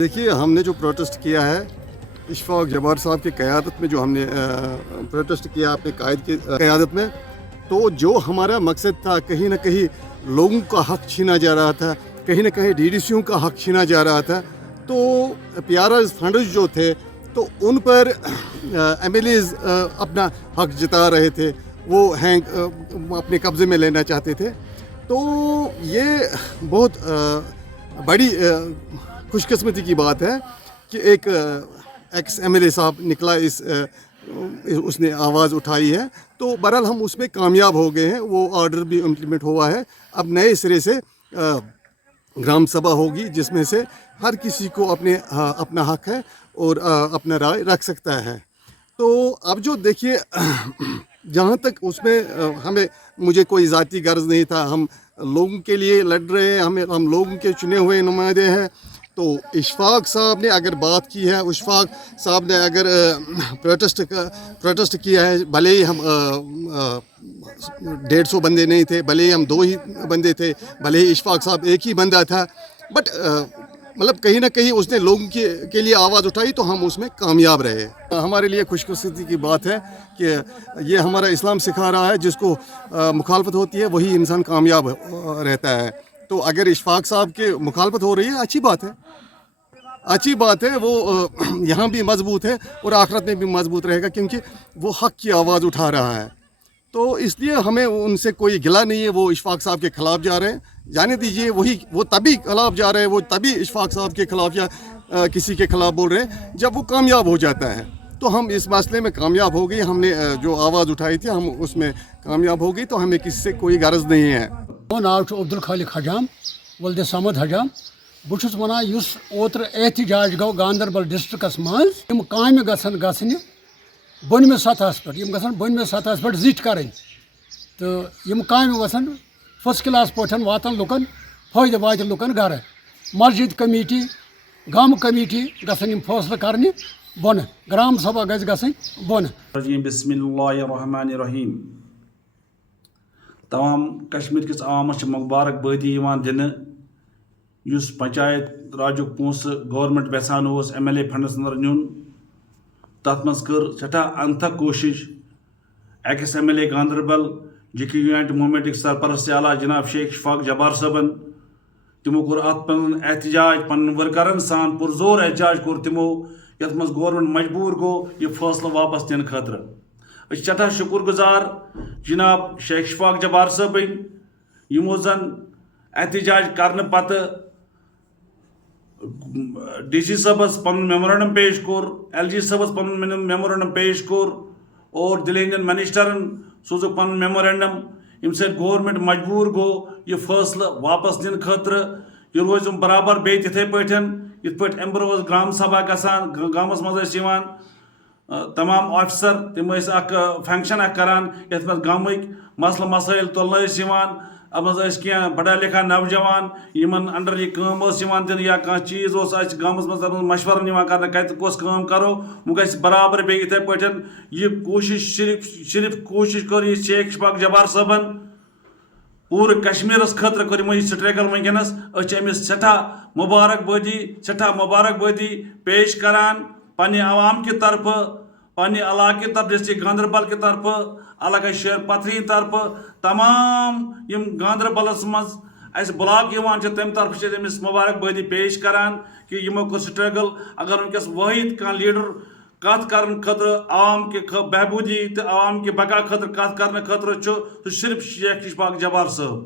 देखिए, हमने जो प्रोटेस्ट किया है इशफाक जब्बार साहब की क़यादत में, जो हमने प्रोटेस्ट किया अपने कायद की क़यादत में, तो जो हमारा मकसद था, कहीं ना कहीं लोगों का हक़ छीना जा रहा था, कहीं ना कहीं डीडीसीओं का हक़ छीना जा रहा था। तो पीआरआर फंड्स जो थे तो उन पर एमएलएज अपना हक़ जता रहे थे, वो अपने कब्ज़े में लेना चाहते थे। तो ये बहुत बड़ी खुशकिस्मती की बात है कि एक एक्स एमएलए साहब निकला, उसने आवाज़ उठाई है। तो बहरहाल हम उसमें कामयाब हो गए हैं, वो ऑर्डर भी इम्प्लीमेंट हुआ है। अब नए सिरे से ग्राम सभा होगी जिसमें से हर किसी को अपना हक है और अपना राय रख सकता है। तो अब जो देखिए जहाँ तक उसमें मुझे कोई ज़ाती गर्ज नहीं था, हम लोगों के लिए लड़ रहे हैं, हम लोगों के चुने हुए नुमाइंदे हैं। तो इशफाक साहब ने अगर बात की है, इशफाक साहब ने अगर प्रोटेस्ट किया है, भले ही हम 150 बंदे नहीं थे, भले ही हम 2 ही बंदे थे, भले ही इशफाक साहब एक ही बंदा था, बट मतलब कहीं ना कहीं उसने लोगों के लिए आवाज़ उठाई, तो हम उसमें कामयाब रहे। हमारे लिए खुशकिस्मती की बात है कि ये हमारा इस्लाम सिखा रहा है, जिसको मुखालफत होती है वही इंसान कामयाब रहता है। तो अगर इशफाक साहब के मुखालफत हो रही है, अच्छी बात है, अच्छी बात है। वो यहाँ भी मजबूत है और आखिरत में भी मजबूत रहेगा, क्योंकि वो हक़ की आवाज़ उठा रहा है। तो इसलिए हमें उनसे कोई गिला नहीं है। वो इशफाक साहब के ख़िलाफ़ जा रहे हैं, जाने दीजिए। वो तभी ख़िलाफ़ जा रहे हैं, वो तभी इशफाक साहब के ख़िलाफ़ या किसी के ख़िलाफ़ बोल रहे हैं जब वो कामयाब हो जाता है। तो हम इस मसले में कामयाब हो गए, हमने जो आवाज़ उठाई थी हम उसमें कामयाब हो गई, तो हमें किसी से कोई गर्ज नहीं है। नाव अब्दुल खालिक हजाम वल्द समद हजाम। बहुत वन ओत्र एहतजाज गो गांदरबल डिस्ट्रिक्स मज काम गसन बनमे सतहस पे बनमे सतहस पे जिट कर, तो काम वसन फर्स्ट क्लास पे वातन लुकन फायदे वात लुकन घर। मस्जिद कमेटी गम कमेटी गसन फैसला करने बन, ग्राम सभा गसन बन। बिस्मिल्लाहिर्रहमानिर्रहीम। तमाम कश्मीर किस आवामस मुबारकबादी दिन युस पंचायत राजुक पोस गवर्नमेंट वेसान एमएलए फंडस अंदर नुन, तथ मज कर सठा अनथक कोशिश एक्स एमएलए गांदरबल जिकी यूनाइटेड मूवमेंट सरपरस्त आला जनाब शेख इशफाक जब्बार साहबन, तमो कोर अत पन एहतजाज पन वर्करन सान पुरजोर एहतजाज कोर तमो, यथ मज गवर्नमेंट मजबूर गो यह फैसला वापस दिन खतर। सठा शुक्रगुजार जनाब शेख इशफाक जब्बार साहबन, यमो जन एहतजाज करने पत डीसी साहबस पन मेमोरेंडम पेश कोर, एलजी साहबस पन मेमोरेंडम पेश कोर और दिल्ली इंजन मिनिस्टरन सोजुक पन मेमोरेंडम, यम से गवर्नमेंट मजबूर गो यह फैसला वापस दिन खतर। यह रोज बराबर बे तिथे पठन इत पे अम ब्रोह ग्राम सभा गसान, गामस मज तमाम ऑफिसर तम फंक्शन करान, ये गामिक मसल मसाइल तुलन, अब क्या पढ़ा लिखा नौजवान इन अंडर यह काम दिन या कह चीज़ गामस मज मशवर कर कत कस काम करो, वो गि बराबर बे इथे पठन यह कोशिश सिर्फ कोशिश कर शेख इशफाक जब्बार साहबन पूरे कश्मीरस खतर कर स्ट्रगल वनकस। अमिस सठा मुबारकबादी पेश करान पन्ने आवाम की तरफ, पन्ने इलाके की तरफ, डिस्ट्रिक्ट गांदरबल की तरफ, अलग शहर पथरी तरफ, तमाम यम गांदरबलस मज ब्लॉक तम तरफ अमिस मुबारकबादी पेश करान कि यमो कर स्ट्रगल। अगर वनकस वाहिद कह लीडर कत कर खतर आवाम के बहबूदी तो आवाम के बका खतर कत कर खतर सिर्फ शेख इशफाक जब्बार साहब।